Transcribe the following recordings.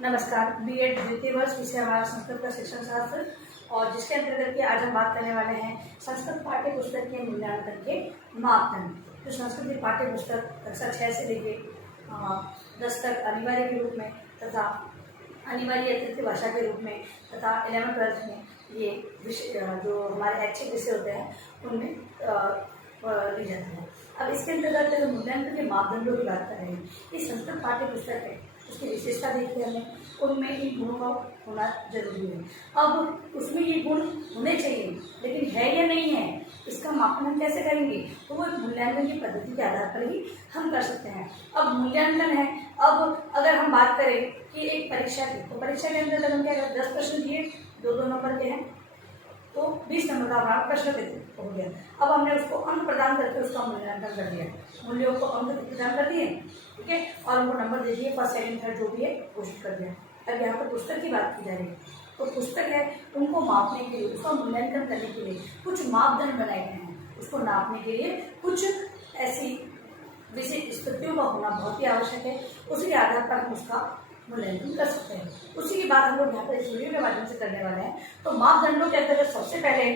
नमस्कार। बीएड द्वितीय वर्ष विषय हमारा संस्कृत का शिक्षण शास्त्र और जिसके अंतर्गत के आज हम बात करने वाले हैं संस्कृत पाठ्य पुस्तक के मूल्यांकन के मापदंड। जो संस्कृत की पाठ्य पुस्तक कक्षा 6 से लेकर 10 तक अनिवार्य के रूप में तथा अनिवार्य अतिरिक्त भाषा के रूप में तथा 11th-12th में ये विषय जो हमारे ऐच्छिक विषय होते हैं उनमें ली जाती है। अब इसके अंतर्गत जो मूल्यांकन के मापदंडों की बात कर रहे हैं, ये संस्कृत पाठ्य पुस्तक है, उसकी विशेषता देखी हमें, उनमें इन गुणों का होना जरूरी है। अब उसमें ये गुण होने चाहिए, लेकिन है या नहीं है, इसका मापन हम कैसे करेंगे? तो वो मूल्यांकन की पद्धति के आधार पर ही हम कर सकते हैं। अब मूल्यांकन है, अब अगर हम बात करें कि एक परीक्षा की, तो परीक्षा के अंदर हम क्या करें, 10 प्रश्न दिए, 2-2 नंबर के हैं, तो 20 नंबर का हमारा प्रश्न हो गया। अब हमने उसको अंक प्रदान करके उसका मूल्यांकन कर दिया, मूल्यों को अंक प्रदान कर दिए, ठीक है, और उनको नंबर दे दिए, फर्स्ट सेकंड थर्ड जो भी है घोषित कर दिया। अब यहाँ पर पुस्तक की बात की जा रही है, तो पुस्तक है, उनको मापने के लिए, उसका मूल्यांकन करने के लिए कुछ मापदंड बनाए गए हैं। उसको नापने के लिए कुछ ऐसी विशेष स्थितियों का होना बहुत ही आवश्यक है, उसी के आधार पर हम उसका मूल्यांकन कर सकते हैं। उसी की बात हम लोग यहाँ पर इस वीडियो के माध्यम से करने वाले हैं। तो मापदंडों के अंतर्गत सबसे पहले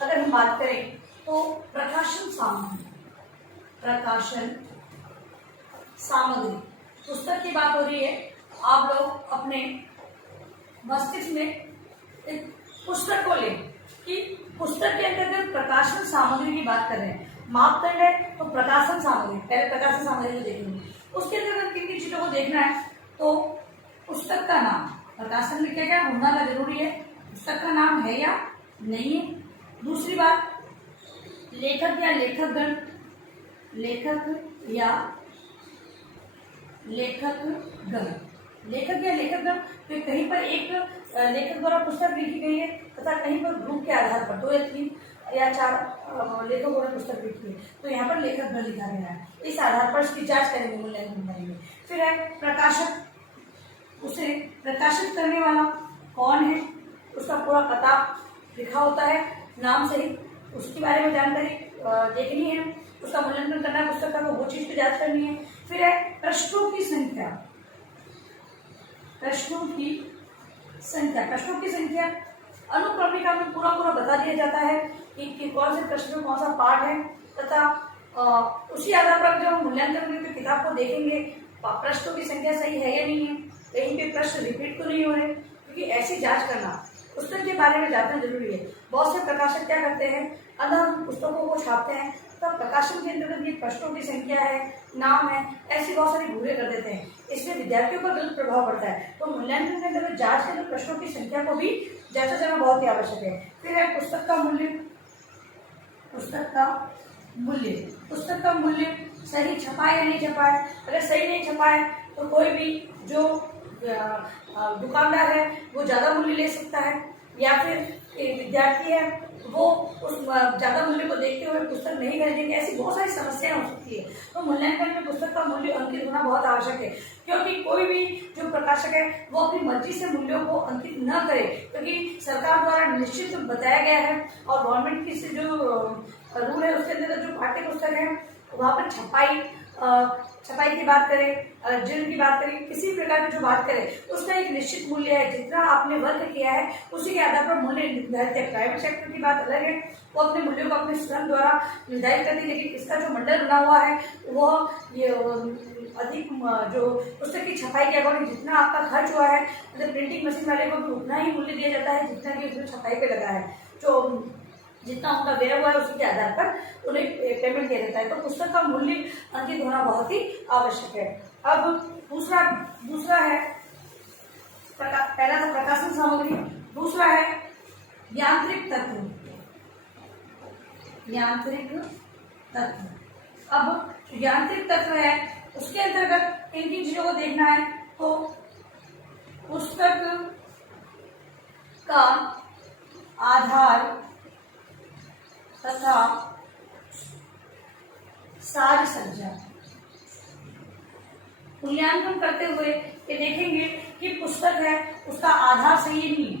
अगर हम बात करें तो प्रकाशन सामग्री, प्रकाशन सामग्री पुस्तक की बात हो रही है। आप लोग अपने मस्तिष्क में एक पुस्तक को लें कि पुस्तक के अंतर्गत प्रकाशन सामग्री की बात कर रहे हैं। मापदंड है तो प्रकाशन सामग्री, पहले प्रकाशन सामग्री को देखेंगे, उसके अंतर्गत किन किन चीजों को देखना है। तो पुस्तक का नाम, प्रकाशन में क्या क्या होना जरूरी है, पुस्तक का नाम है या नहीं है। दूसरी बात, लेखक या लेखकगण, लेखक या लेखकगण, लेखक या लेखकगण, तो कहीं पर एक लेखक द्वारा पुस्तक लिखी गई है तथा कहीं पर ग्रुप के आधार पर 2 या 3 या 4 लेखकों ने पुस्तक लिखी है, तो यहाँ पर लेखकगण लिखा गया है। इस आधार पर इसकी जांच करेंगे, मूल्यांकन करेंगे। फिर है प्रकाशक, उसे प्रकाशित करने वाला कौन है, उसका पूरा पता लिखा होता है नाम सहित, उसके बारे में जानकारी देखनी है, उसका मूल्यांकन करना है पुस्तक का, तो वो चीज की जांच करनी है। फिर है पृष्ठों की संख्या, प्रश्नों की संख्या, प्रश्नों की संख्या अनुक्रमिका में पूरा बता दिया जाता है कि कौन से प्रश्न में कौन सा पार्ट है तथा उसी आधार पर जब हम मूल्यांकन में किताब को देखेंगे प्रश्नों की संख्या सही है या नहीं है, कहीं पे प्रश्न रिपीट तो नहीं हो रहे, क्योंकि ऐसी जांच करना पुस्तक के बारे में जानना जरूरी है। बहुत से प्रकाशक क्या करते हैं, अगर पुस्तकों को छापते हैं तो प्रकाशन के अंतर्गत ये प्रश्नों की संख्या है, नाम है, ऐसी बहुत सारी भूलें कर देते हैं, इससे विद्यार्थियों पर गलत प्रभाव पड़ता है। तो मूल्यांकन के अंतर्गत जांच के अंदर प्रश्नों की संख्या को भी जांचा जाना बहुत ही आवश्यक है। फिर है पुस्तक का मूल्य, पुस्तक का मूल्य, पुस्तक का मूल्य सही छपा है या नहीं छपा है। अगर सही नहीं छपा है तो कोई भी जो दुकानदार है वो ज्यादा मूल्य ले सकता है, या फिर विद्यार्थी है वो उस ज्यादा मूल्य को देखते हुए पुस्तक नहीं खरीदेंगे। ऐसी बहुत सारी समस्याएं हो सकती है। तो मूल्यांकन में पुस्तक का मूल्य अंकित होना बहुत आवश्यक है, क्योंकि कोई भी जो प्रकाशक है वो अपनी मर्जी से मूल्यों को अंकित न करे, क्योंकि सरकार द्वारा निश्चित बताया गया है और गवर्नमेंट की जो रूल है उसके अंदर जो पाठ्य पुस्तक है वहाँ पर छपाई की बात करें, जिल्द की बात करें, किसी प्रकार की जो बात करें, उसका एक निश्चित मूल्य है। जितना आपने वर्क किया है उसी के आधार पर मूल्य निर्धारित है। प्राइवेट सेक्टर की बात अलग है, वो अपने मूल्यों को अपने स्वयं द्वारा निर्धारित करती है, लेकिन इसका जो मंडल बना हुआ है वो ये अधिक जो पुस्तक की छपाई के अकॉर्डिंग जितना आपका खर्च हुआ है, मतलब प्रिंटिंग मशीन वाले को भी उतना ही मूल्य दिया जाता है जितना कि उसने छपाई पे लगा है, जो जितना उनका व्यय हुआ है उसी के आधार पर उन्हें पेमेंट दिया जाता है। तो पुस्तक का मूल्य अंकित होना बहुत ही आवश्यक है। अब दूसरा है पहला था प्रकाशन सामग्री, दूसरा है यांत्रिक तत्व, यांत्रिक तत्व। अब यांत्रिक तत्व है उसके अंतर्गत किन किन चीजों को देखना है, तो पुस्तक का आधार तथा साज सज्जा। मूल्यांकन करते हुए ये देखेंगे कि पुस्तक है उसका आधार सही है नहीं है,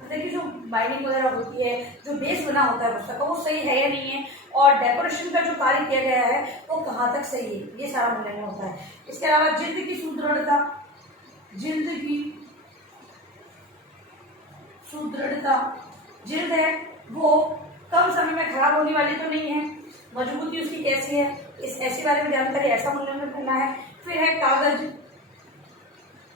मतलब कि जो बाइंडिंग वगैरह होती है, जो बेस बना होता है पुस्तक का, वो सही है या नहीं है, और डेकोरेशन का जो कार्य किया गया है वो कहाँ तक सही है, ये सारा मूल्यांकन होता है। इसके अलावा जिल्द की सुदृढ़ता, जिल्द की सुदृढ़ता, जिल्द है वो कम समय में खराब होने वाली तो नहीं है, मजबूती उसकी कैसी है, इस ऐसे बारे में जानकारी ऐसा मूल्यांकन करना है। फिर है कागज,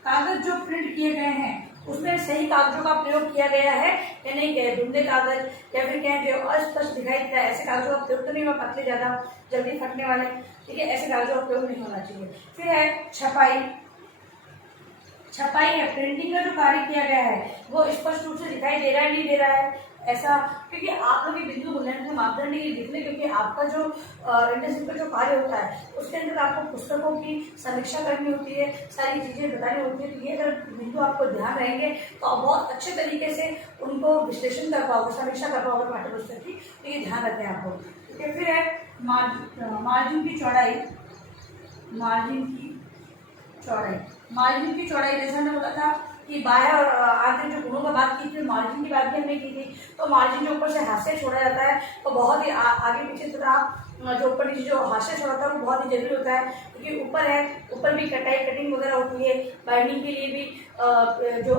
कागज जो प्रिंट किए गए हैं उसमें सही कागजों का प्रयोग किया गया है या नहीं किया, धुंधले कागज या फिर क्या जो अस्पष्ट दिखाई देता है ऐसे कागजों का प्रयोग तो नहीं हुआ, पतले ज्यादा जल्दी फटने वाले, ठीक है, ऐसे कागजों का प्रयोग नहीं होना चाहिए। फिर है छपाई, छपाई है प्रिंटिंग का जो कार्य किया गया है वो स्पष्ट रूप से दिखाई दे रहा है नहीं दे रहा है ऐसा, क्योंकि आप लोग ये बिंदु मूल्यांकन मापदंड नहीं लिखने, क्योंकि आपका जो इंटर्नशिप का जो कार्य होता है उसके अंदर आपको पुस्तकों की समीक्षा करनी होती है, सारी चीजें बतानी होती है, तो ये अगर बिंदु आपको ध्यान रहेंगे तो आप बहुत अच्छे तरीके से उनको विश्लेषण कर पाओगे, समीक्षा कर पाओगे पाठ्य पुस्तक की, तो ये ध्यान रखें आपको। ठीक है, फिर है मार्जिन की चौड़ाई, मार्जिन की चौड़ाई, मार्जिन की चौड़ाई जैसा हमने बोला था कि बाह्य और आंतरिक जो गुणों का बात की थी, मार्जिन की बात भी हमने की थी, तो मार्जिन जो ऊपर से हास्य छोड़ा जाता है तो बहुत ही आगे पीछे थोड़ा जो ऊपर नीचे जो हास्य छोड़ाता है वो बहुत ही जरूरी होता है, क्योंकि ऊपर है, ऊपर भी कटिंग वगैरह होती है, बाइंडिंग के लिए भी जो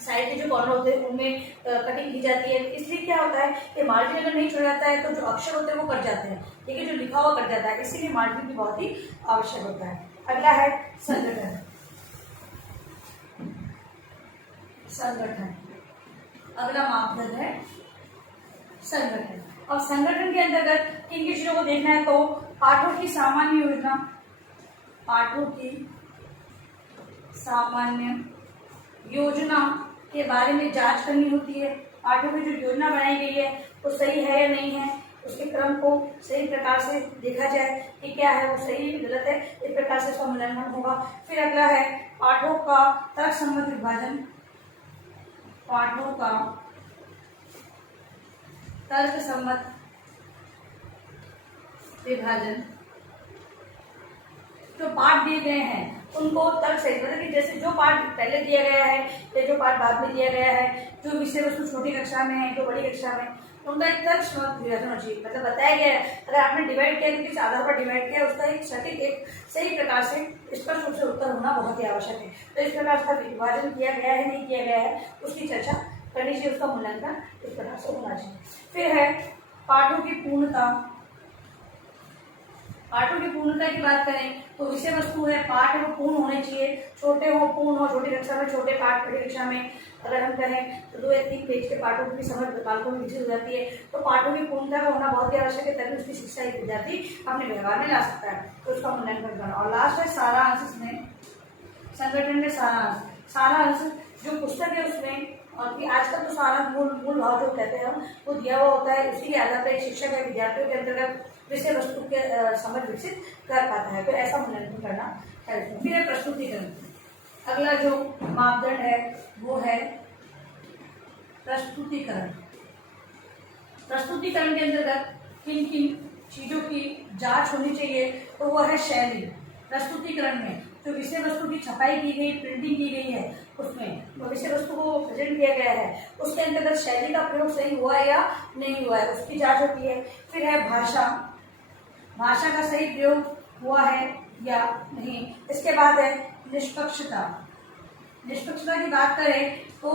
साइड के जो कॉर्नर होते हैं उनमें कटिंग की जाती है, इसलिए क्या होता है कि मार्जिन अगर नहीं छोड़ा जाता है तो जो अक्षर होते हैं वो कट जाते हैं, ठीक है, जो लिखा हुआ कट जाता है, इसीलिए मार्जिन भी बहुत ही आवश्यक होता है। अगला है संगठन, संगठन अगला मापदंड है संगठन। अब संगठन के अंतर्गत किन किन चीजों को देखना है, तो पाठों की सामान्य योजना, पाठों की सामान्य योजना के बारे में जांच करनी होती है, पाठों की जो योजना बनाई गई है वो सही है या नहीं है, उसके क्रम को सही प्रकार से देखा जाए कि क्या है वो सही है गलत है, इस प्रकार से उसका मूल्यांकन होगा। फिर अगला है पाठों का तर्कसम्मत विभाजन, पाठों का तर्कसम्मत विभाजन, जो पाठ दिए गए हैं उनको तर्क सहित, मतलब कि जैसे जो पाठ पहले दिया गया है या जो पाठ बाद में दिया गया है, जो विषय वस्तु छोटी कक्षा में है जो बड़ी कक्षा में, उनका एक तर्कसम्मत विभाजन होना चाहिए, मतलब बताया गया है, अगर आपने डिवाइड किया तो किस आधार पर डिवाइड किया उसका एक सटीक एक सही प्रकार से स्पष्ट रूप से उत्तर होना बहुत ही आवश्यक है, तो इस प्रकार उसका विभाजन किया गया है नहीं किया गया है उसकी चर्चा करनी चाहिए, उसका मूल्यांकन इस प्रकार से होना चाहिए। फिर है पाठों की पूर्णता, पाठों की पूर्णता की बात करें तो विषय वस्तु है, पाठ वो पूर्ण होने चाहिए, छोटे हो पूर्ण हो, छोटी कक्षा में छोटे पाठ, बड़ी कक्षा में अगर हम कहें तो 2 या 3 पेज के पाठों की समझ बालकों में विकसित हो जाती है, तो पाठों की पूर्णता का होना बहुत ही आवश्यक है, तभी उसकी शिक्षा एक विद्यार्थी अपने व्यवहार में ला सकता है, तो उसका मूल्यांकन करना। और लास्ट है सारांश, इसमें संगठन में सारांश, सारांश जो पुस्तक है उसमें, और कि आजकल तो सारा मूल भाव जो कहते हैं वो दिया हुआ होता है, उसी के आधार पर एक शिक्षक है विद्यार्थियों के अंतर्गत विषय वस्तु के समझ विकसित कर पाता है, तो ऐसा मूल्यांकन करना है। फिर है प्रस्तुतिकरण, अगला जो मापदंड है वो है प्रस्तुतिकरण। प्रस्तुतिकरण के अंतर्गत किन किन चीजों की जांच होनी चाहिए, तो वो है शैली, प्रस्तुतिकरण में जो विषय वस्तु की छपाई की गई, प्रिंटिंग की गई है, उसमें विषय वस्तु को प्रेजेंट किया गया है उसके अंतर्गत शैली का प्रयोग सही हुआ है या नहीं हुआ है उसकी जांच होती है। फिर है भाषा, भाषा का सही प्रयोग हुआ है या नहीं। इसके बाद है निष्पक्षता, निष्पक्षता की बात करें तो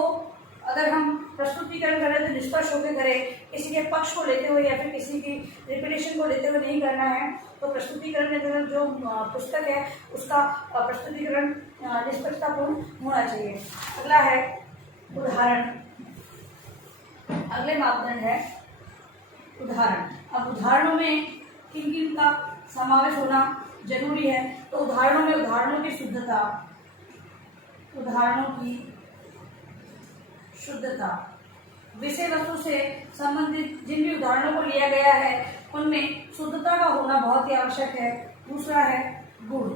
अगर हम प्रस्तुतिकरण करें तो निष्पक्ष होकर करें, किसी के पक्ष को लेते हुए या फिर किसी की रिपीटेशन को लेते हुए नहीं करना है, तो प्रस्तुतिकरण के अंदर जो पुस्तक है उसका प्रस्तुतिकरण निष्पक्षतापूर्ण होना चाहिए। अगला है उदाहरण, अगले मापदंड है उदाहरण। अब उदाहरणों में किन किन का समावेश होना जरूरी है, तो उदाहरणों में उदाहरणों की शुद्धता, उदाहरणों की शुद्धता, विषय वस्तु से संबंधित जिन भी उदाहरणों को लिया गया है उनमें शुद्धता का होना बहुत ही आवश्यक है। दूसरा है गुण,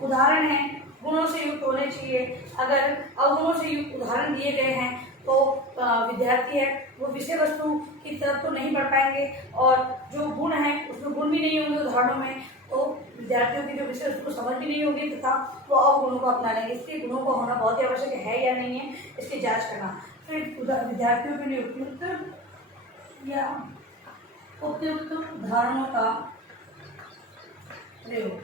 उदाहरण है गुणों से युक्त होने चाहिए, अगर अवगुणों से युक्त उदाहरण दिए गए हैं तो विद्यार्थी है वो विषय वस्तु की तरफ तो नहीं बढ़ पाएंगे, और जो गुण है उसमें गुण भी नहीं होंगे उदाहरणों में, तो विद्यार्थियों की जो विषय वस्तु को समझ भी नहीं होगी तथा वो अवगुणों को अपना लेंगे, इसके गुणों का होना बहुत ही आवश्यक है या नहीं है इसकी जांच करना। फिर विद्यार्थियों के लिए उपयुक्त या उपयुक्त उदाहरणों का प्रयोग,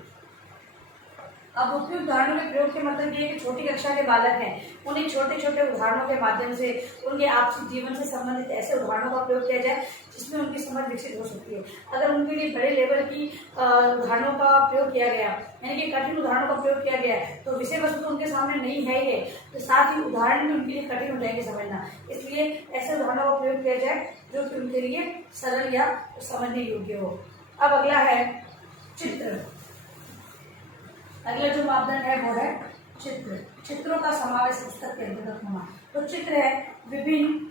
अब उपयुक्त उदाहरणों के प्रयोग के मतलब ये है कि छोटी कक्षा के बालक हैं, उन्हें छोटे छोटे उदाहरणों के माध्यम से उनके आपसी जीवन से संबंधित ऐसे उदाहरणों का प्रयोग किया जाए जिसमें उनकी समझ विकसित हो सकती है। अगर उनके लिए बड़े लेवल की उदाहरणों का प्रयोग किया गया, यानी कि कठिन उदाहरणों का प्रयोग किया गया है, तो विषय वस्तु तो उनके सामने नहीं है ही है, तो साथ ही उदाहरण भी उनके लिए कठिन हो जाएंगे समझना। इसलिए ऐसे उदाहरणों का प्रयोग किया जाए जो कि उनके लिए सरल या समझने योग्य हो। अब अगला है चित्र। अगला जो मापदंड है वो है चित्र। चित्रों का समावेश पुस्तक के अंतर्गत होना। तो चित्र है विभिन्न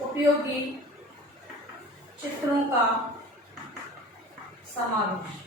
उपयोगी चित्रों का समावेश।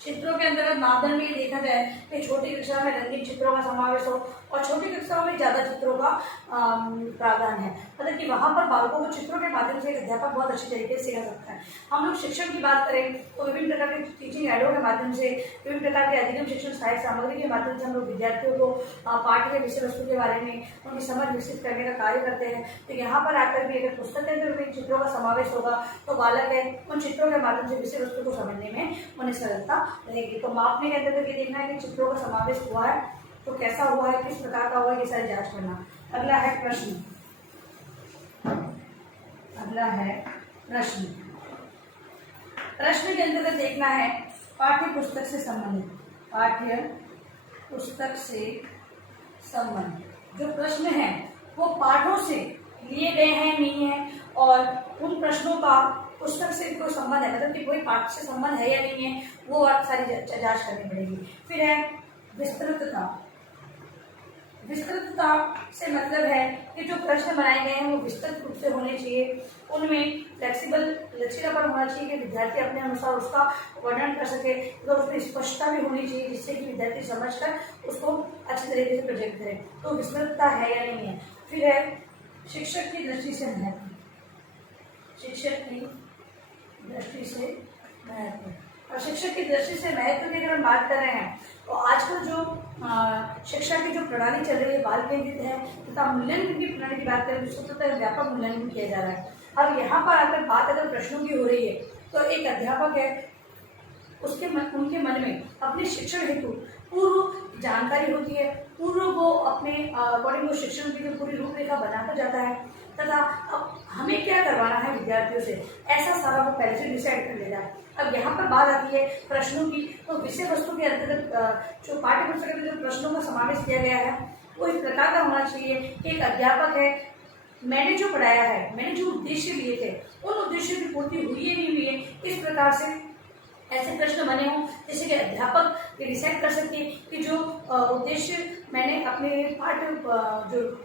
चित्रों के अंतर्गत मापदंड में देखा जाए कि छोटी कक्षा में रंगीन चित्रों का समावेश हो और छोटी कक्षाओं में ज़्यादा चित्रों का प्रावधान है, मतलब कि वहाँ पर बालकों को चित्रों के माध्यम से एक अध्यापक बहुत अच्छी तरीके से सिखा सकता है। हम लोग शिक्षण की बात करें तो विभिन्न प्रकार के टीचिंग एडों के माध्यम से, विभिन्न प्रकार के अधिगम शिक्षण सहायक सामग्री के माध्यम से हम लोग विद्यार्थियों को पाठ्य के विषय वस्तु के बारे में उनकी समझ विकसित करने का कार्य करते हैं। तो यहाँ पर आकर भी अगर पुस्तक के अंदर चित्रों का समावेश होगा तो बालक है उन चित्रों के माध्यम से विषय वस्तु को समझने में उन्हें सरलता रहेगी। तो मापने के अंदर ये देखना है कि चित्रों का समावेश हुआ है तो कैसा हुआ है, किस प्रकार का हुआ है, ये सारी जांच करना। अगला है प्रश्न। अगला है प्रश्न। प्रश्न के अंतर्गत देखना है पाठ्य पुस्तक से संबंधित, पाठ्य पुस्तक से संबंधित जो प्रश्न है वो पाठों से लिए गए हैं नहीं है, और उन प्रश्नों का पुस्तक से कोई संबंध है, मतलब कि कोई पाठ से संबंध है या नहीं है, वो आप सारी जांच करनी पड़ेगी। फिर है विस्तृतता। विस्तृतता से मतलब है कि जो प्रश्न बनाए गए हैं वो विस्तृत रूप से होने चाहिए, उनमें फ्लेक्सिबल लचीलापन होना चाहिए कि विद्यार्थी अपने अनुसार उसका वर्णन कर सके, तो उसमें स्पष्टता भी होनी चाहिए जिससे कि विद्यार्थी समझकर उसको अच्छी तरीके से प्रोजेक्ट करे। तो विस्तृतता है या नहीं है। फिर है शिक्षक की दृष्टि से महत्व। शिक्षक की दृष्टि से महत्व, और शिक्षक की दृष्टि से महत्व की अगर हम बात कर रहे हैं तो आजकल जो शिक्षा की जो प्रणाली चल रही है बाल केंद्रित है तथा मूल्यांकन की प्रणाली की बात करें तो स्वतंत्र व्यापक मूल्यांकन किया जा रहा है। अब यहाँ पर अगर बात अगर प्रश्नों की हो रही है तो एक अध्यापक है उनके मन में अपने शिक्षण हेतु पूर्व जानकारी होती है, पूर्व वो अपने अकॉर्डिंग वो शिक्षण की जो पूरी रूपरेखा बनाकर जाता है तथा अब हमें क्या करवाना है विद्यार्थियों से, ऐसा सारा वो पहले से डिसाइड कर लेता है। अब यहाँ पर बात आती है प्रश्नों की, तो विषय वस्तु के अंतर्गत जो पाठ्य पुस्तक में जो प्रश्नों का समावेश किया गया है वो इस प्रकार का होना चाहिए कि एक अध्यापक है, मैंने जो पढ़ाया है, मैंने जो उद्देश्य लिए थे उन उद्देश्यों की पूर्ति हुई है नहीं हुई है, इस प्रकार से ऐसे प्रश्न बने हों जैसे कि अध्यापक ये डिसाइड कर सके कि जो उद्देश्य मैंने अपने जो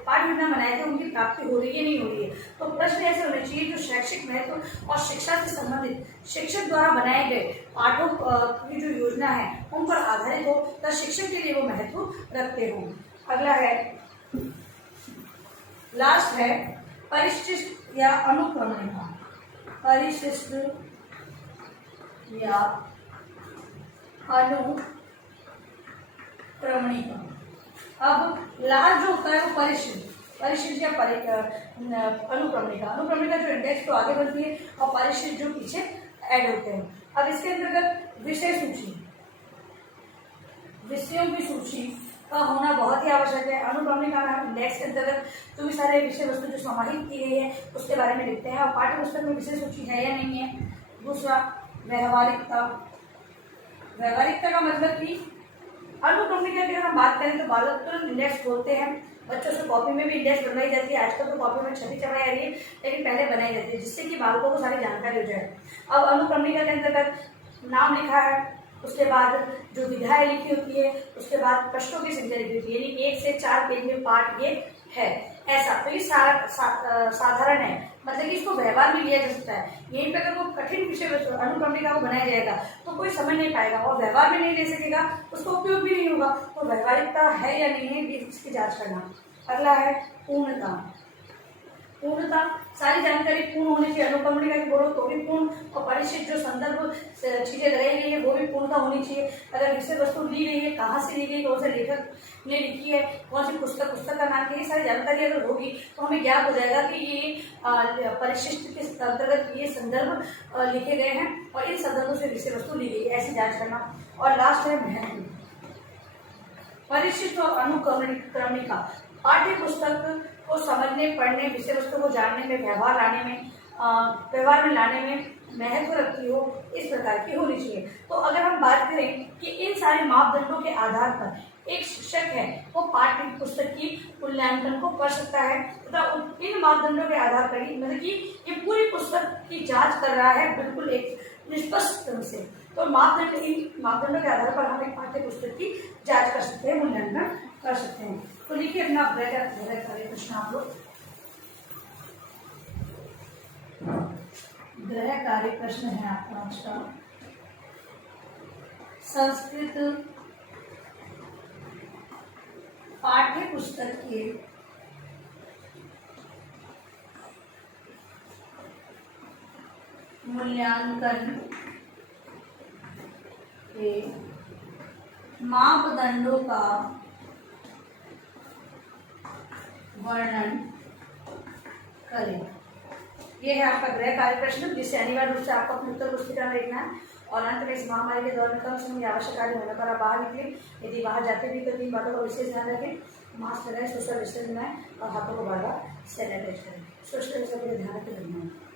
पाठ योजना बनाए थे उनकी प्राप्ति हो रही है नहीं हो रही है। तो प्रश्न ऐसे होने चाहिए जो शैक्षिक महत्व और शिक्षा से संबंधित शिक्षक द्वारा बनाए गए पाठों की जो योजना है उन पर आधारित हो तथा शिक्षक के लिए वो महत्व रखते हों। अगला है लास्ट है परिशिष्ट या अनुक्रमणिका। परिशिष्ट या अनुक्रमणिका। अब लास्ट जो होता है वो परिशिष्ट या अनुक्रमणिका। अनुक्रमणिका जो इंडेक्स तो आगे बढ़ती है और परिशिष्ट जो पीछे ऐड होते हैं। अब इसके अंतर्गत विषय सूची, विषयों की सूची का होना बहुत ही आवश्यक है। अनुक्रमणिका में इंडेक्स के अंतर्गत जो भी सारे विषय वस्तु जो समाहित की गई है उसके बारे में लिखते हैं और पाठ्य पुस्तक में विषय सूची है या नहीं है। दूसरा व्यवहारिकता। व्यवहारिकता का मतलब कि अनुक्रमणिका की अगर हम बात करें तो बालक तुरंत इंडेक्स खोलते हैं, बच्चों से कॉपी में भी इंडेक्स बनवाई जाती है। आजकल तो कॉपी में छवि चढ़ाई आ रही है लेकिन पहले बनाई जाती है जिससे कि बालकों को सारी जानकारी हो जाए। अब अनुक्रमणिका के अंतर्गत नाम लिखा है, उसके बाद जो विधाएं लिखी होती है, उसके बाद प्रश्नों की संख्या लिखी होती है, यानी 1 से 4 पेज में पाठ ये है ऐसा। तो ये साधारण है, मतलब कि इसको व्यवहार में लिया जा सकता है। यहीं पर अगर वो कठिन विषय अनुक्रमणिका को बनाया जाएगा तो कोई समझ नहीं पाएगा और व्यवहार में नहीं ले सकेगा, उसका उपयोग भी नहीं होगा। तो व्यवहारिकता है या नहीं है इसकी जांच करना। अगला है पूर्णता। पूर्णता, सारी जानकारी पूर्ण होनी चाहिए। अनुक्रमणिका की बोलो तो भी पूर्ण, और परिशिष्ट जो संदर्भ चीजें लगाई गई है वो भी पूर्णता होनी चाहिए। अगर विषय वस्तु ली गई है, कहाँ से ली गई, कौन से लेखक ने लिखी है, कौन सी पुस्तक, पुस्तक का नाम, ये सारी जानकारी अगर होगी तो हमें ज्ञात हो जाएगा कि ये परिशिष्ट के अंतर्गत ये संदर्भ लिखे गए हैं और इन संदर्भों से विषय वस्तु ली गई है, ऐसी जांच करना। और लास्ट है महत्व। परिशिष्ट और अनुक्रमणिका पाठ्य पुस्तक को समझने, पढ़ने, विषय वस्तु को जानने में, व्यवहार में लाने में महत्व रखती हो, इस प्रकार की होनी चाहिए। तो अगर हम बात करें कि इन सारे मापदंडों के आधार पर एक शिक्षक है वो पाठ्य पुस्तक की मूल्यांकन को कर सकता है तथा इन मापदंडों के आधार पर ही, मतलब कि ये पूरी पुस्तक की जांच कर रहा है बिल्कुल एक निष्पक्ष ढंग से। तो मापदंड, इन मापदंडों के आधार पर हम एक पाठ्य पुस्तक की जांच कर सकते हैं, मूल्यांकन कर सकते हैं। तो लिखिए अपना प्रश्न आप लोग। गृह कार्य प्रश्न है आपका आज का। संस्कृत पाठ्य पुस्तक के मूल्यांकन के मापदंडों का वर्णन करें। यह है आपका गृह कार्य प्रश्न, जिसे अनिवार्य रूप से आपको अपनी उत्तर पुस्तिका में लिखना है। और अंत में इस महामारी के दौर में कम से कम आवश्यक कार्य होने पर आप बाहर निकले। यदि बाहर जाते भी तो 3 बातों का विशेष ध्यान रखें। मास्क लगाएं, सोशल डिस्टेंस बनाएं और हाथों को बार बार सैनिटाइज करें। सोशल डिस्टेंस का ध्यान रखें। धन्यवाद।